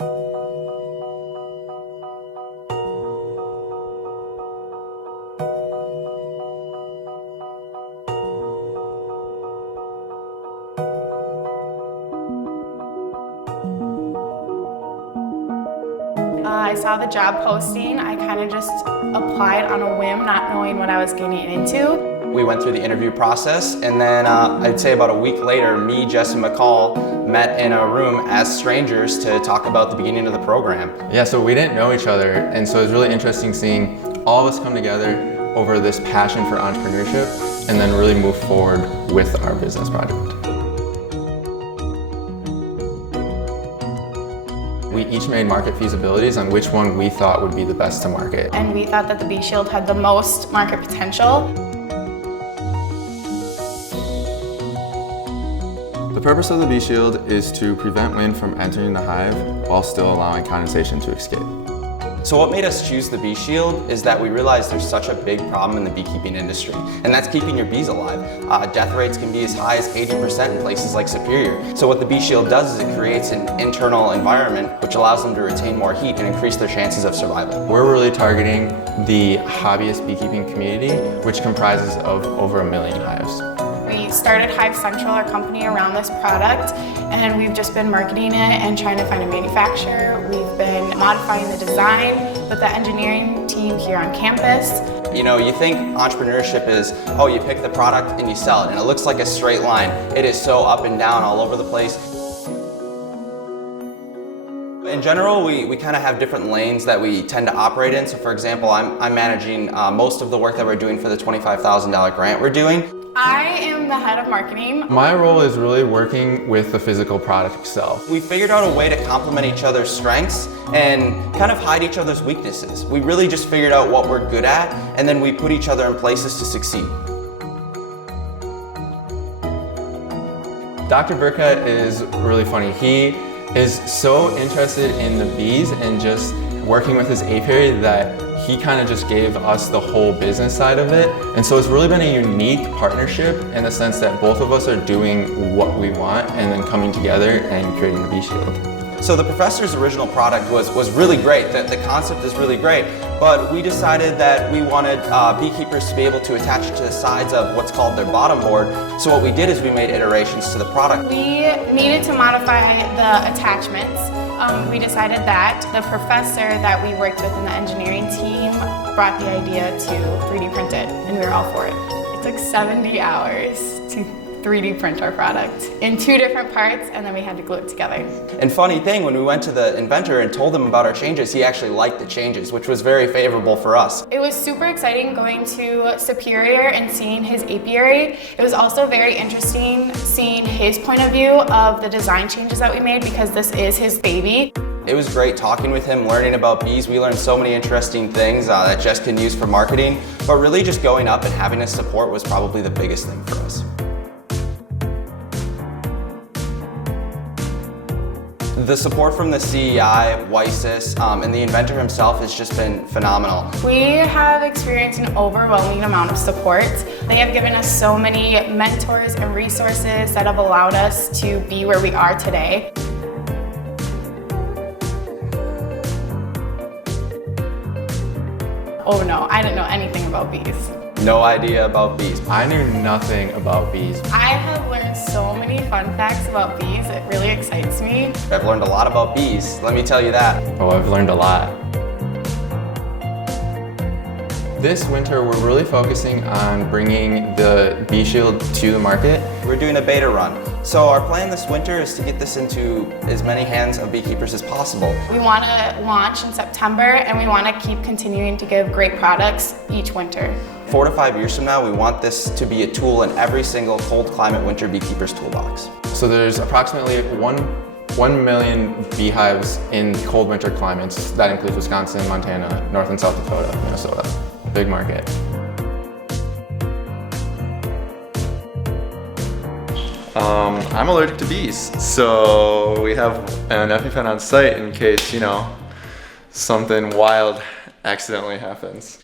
I saw the job posting. I kind of just applied on a whim, not knowing what I was getting into. We went through the interview process, and then I'd say about a week later, me, Jess, and McCall met in a room as strangers to talk about the beginning of the program. Yeah, so we didn't know each other, and so it was really interesting seeing all of us come together over this passion for entrepreneurship and then really move forward with our business project. We each made market feasibilities on which one we thought would be the best to market. And we thought that the DeShield had the most market potential. The purpose of the DeShield is to prevent wind from entering the hive while still allowing condensation to escape. So what made us choose the DeShield is that we realized there's such a big problem in the beekeeping industry, and that's keeping your bees alive. Death rates can be as high as 80% in places like Superior. So what the DeShield does is it creates an internal environment which allows them to retain more heat and increase their chances of survival. We're really targeting the hobbyist beekeeping community, which comprises of over 1 million hives. We started Hive Central, our company, around this product, and we've just been marketing it and trying to find a manufacturer. We've been modifying the design with the engineering team here on campus. You know, you think entrepreneurship is, oh, you pick the product and you sell it, and it looks like a straight line. It is so up and down all over the place. In general, we kind of have different lanes that we tend to operate in. So for example, I'm managing most of the work that we're doing for the $25,000 grant we're doing. I am the head of marketing. My role is really working with the physical product itself. We figured out a way to complement each other's strengths and kind of hide each other's weaknesses. We really just figured out what we're good at, and then we put each other in places to succeed. Dr. Burkett is really funny. He is so interested in the bees and just working with his apiary that he kind of just gave us the whole business side of it. And so it's really been a unique partnership in the sense that both of us are doing what we want and then coming together and creating the DeShield. So the professor's original product was really great. The concept is really great, but we decided that we wanted beekeepers to be able to attach it to the sides of what's called their bottom board. So what we did is we made iterations to the product. We needed to modify the attachments. We decided that the professor that we worked with in the engineering team brought the idea to 3D print it, and we were all for it. It took 70 hours to 3D print our product in 2 different parts, and then we had to glue it together. And funny thing, when we went to the inventor and told him about our changes, he actually liked the changes, which was very favorable for us. It was super exciting going to Superior and seeing his apiary. It was also very interesting seeing his point of view of the design changes that we made because this is his baby. It was great talking with him, learning about bees. We learned so many interesting things that Jess can use for marketing, but really just going up and having his support was probably the biggest thing for us. The support from the CEI, WISIS, and the inventor himself has just been phenomenal. We have experienced an overwhelming amount of support. They have given us so many mentors and resources that have allowed us to be where we are today. Oh no, I didn't know anything about bees. No idea about bees. I knew nothing about bees. I have learned so many fun facts about bees. It really excites me. I've learned a lot about bees, let me tell you that. Oh, I've learned a lot. This winter, we're really focusing on bringing the DeShield to the market. We're doing a beta run. So our plan this winter is to get this into as many hands of beekeepers as possible. We want to launch in September, and we want to keep continuing to give great products each winter. 4 to 5 years from now, we want this to be a tool in every single cold climate winter beekeeper's toolbox. So there's approximately 1 million beehives in cold winter climates. That includes Wisconsin, Montana, North and South Dakota, Minnesota. Big market. I'm allergic to bees, so we have an EpiPen on site in case, something wild accidentally happens.